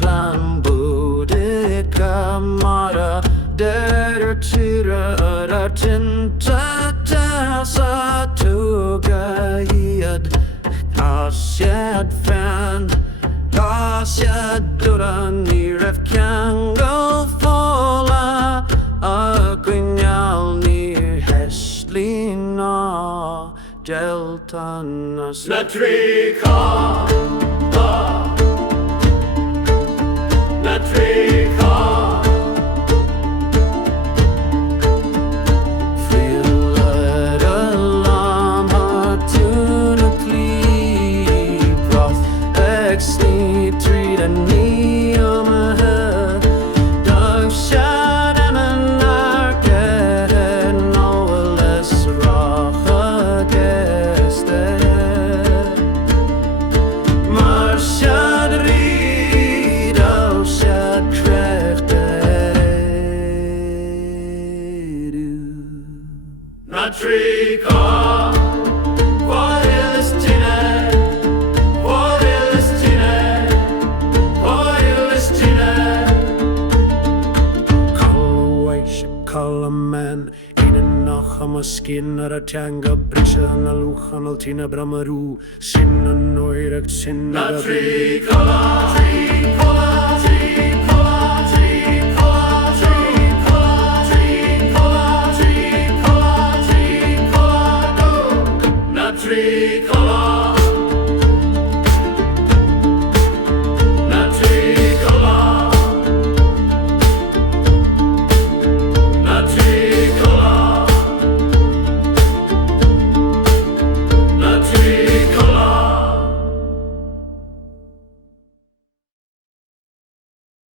clan bude kamara der tyra tinta tasa tuga iad asiad fan asiad duran niref kango fola akunyal ni heslina deltanas Natrika Natrika Fyller alarm hattunatli Prof exni trid and ni omaha Dag shadam and arke no less racha geste Marshad reed al shad krechte Natrika What is tine What is tine What is tine Kalwaish kalaman Inen nach hamaskin ar a tanga brisha na luchan altina bramaru Sinna noirak sinna Natrika